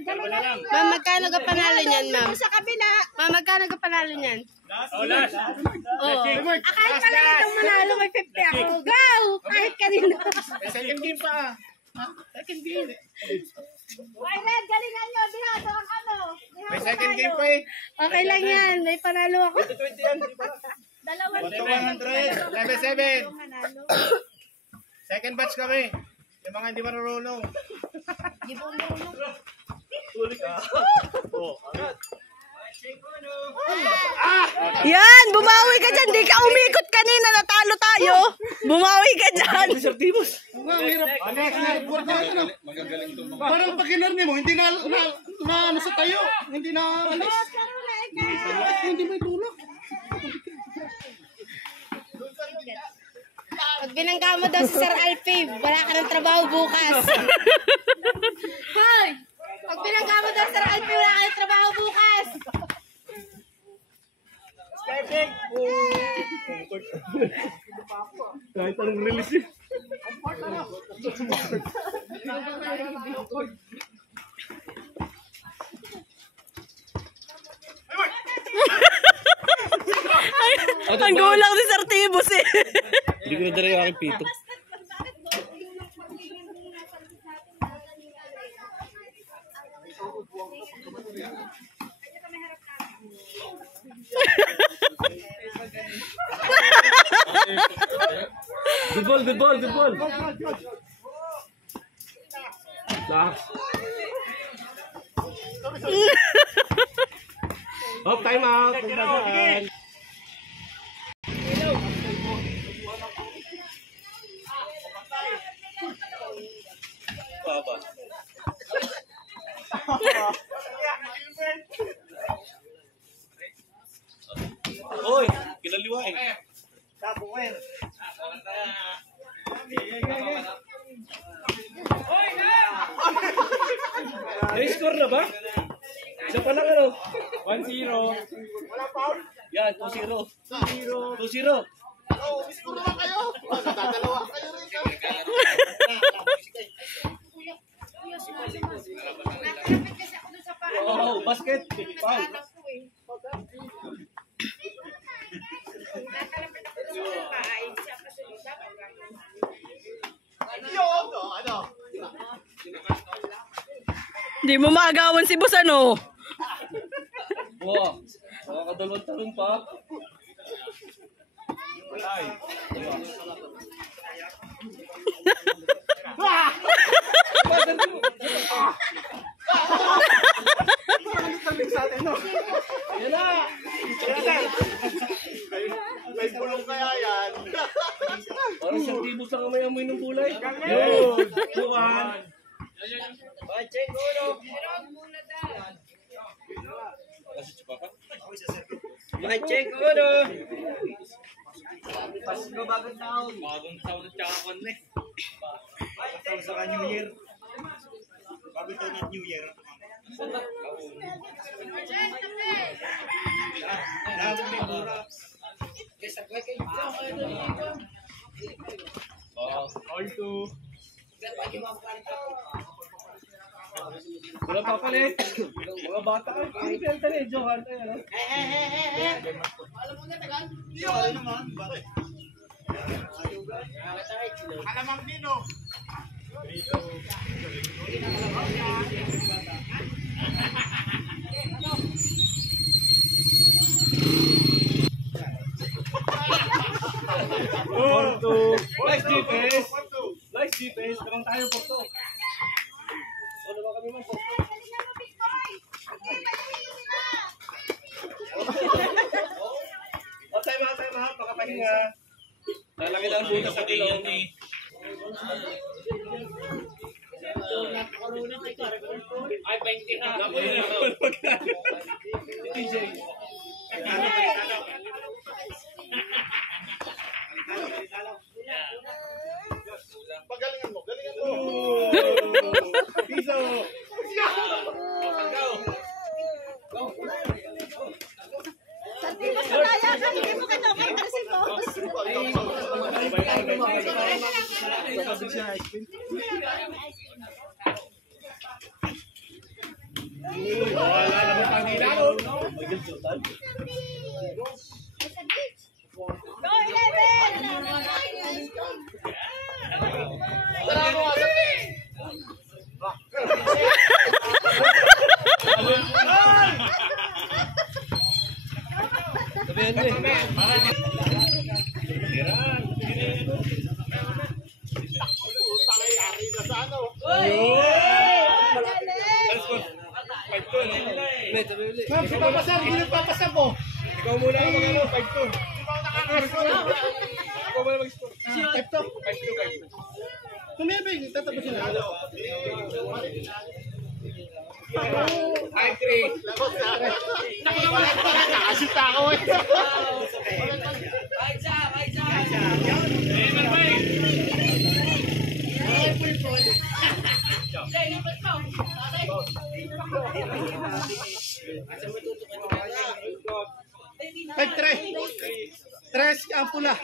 Ma'am, magkano ka panalo niyan, ma'am? Sa kabila. Ma'am, magkano ka panalo niyan? Last. Oo. Kahit pala itong manalo, may 50 ako. Go! Kahit kanina. Second game pa. Second game. Ay, Red, galingan nyo. Dihado ang ano. May second game pa eh. Okay lang yan. May panalo ako. 20 yan. Dalawa. 100. Level 7. Second batch kami. Yung mga hindi marunong. Di ba marunong? Tuloy ka. Oh, agad. Yan! Bumawi ka dyan! Di ka umikot kanina! Natalo tayo! Bumawi ka dyan! Parang pag kinarni mo, hindi na sa tayo. Hindi na alis. Hindi may tulak. Pag binangga mo daw si Sir Alfie, wala ka ng trabaho bukas. Hoy! Pag binangga mo daw si Sir Alfie, wala ka ng trabaho bukas. Skybreak! Kahit anong release eh. Ang gulang si Sir Tibus eh. Hindi ko na dala yung aking pito. Good ball, good ball, good ball. Oh, time out. Oy, kinaliwa eh. Tabuwer. May score na ba? Isa pa lang ano? 1-0. Wala foul? Yan, 2-0. 2-0. Oh, score na kayo. Dadalawa kayo rin. Oh, basket. Foul. Hindi mo maagawan si Boss ano? Wow, nakakadalawang pa. Walay. Yan na! May bulong kaya yan. Parang siyang tibos lang may amoy ng gulay. Yun! Buwan! Check uno! Check uno! Pasko bagong taon. Bagong taon at tsaka konne. Bagong taon sa New Year. Bagong taon at New Year. Labog may mura. All two. Wala pa palit. Mga bata ka. Hindi ka tayo. Johan tayo. Alam mo na tagal? Hindi ako naman. Bakit? Alamang dino. Nice defense. Nice defense. Karang tayo po to. Ano ba kami man po? Time out. Pakapahinga. Lalaki lang butas sa kilong. Ay, 20 na. TJ. Pagalingan mo. Piso. Hindi mo kaya ka, hindi mo kaya kasi mo. Wala naman kanina nun. Go, 11! Sabihan mo eh. Ma'am, si Papa Sam, hindi nagpapasa po. Ikaw muna ang mag-ano, 5-2. Ikaw muna mag-score. Type to. 5-2. Tumibig, tatapusin na. 5-3. Nakasita ako eh. Five, tres ang pula.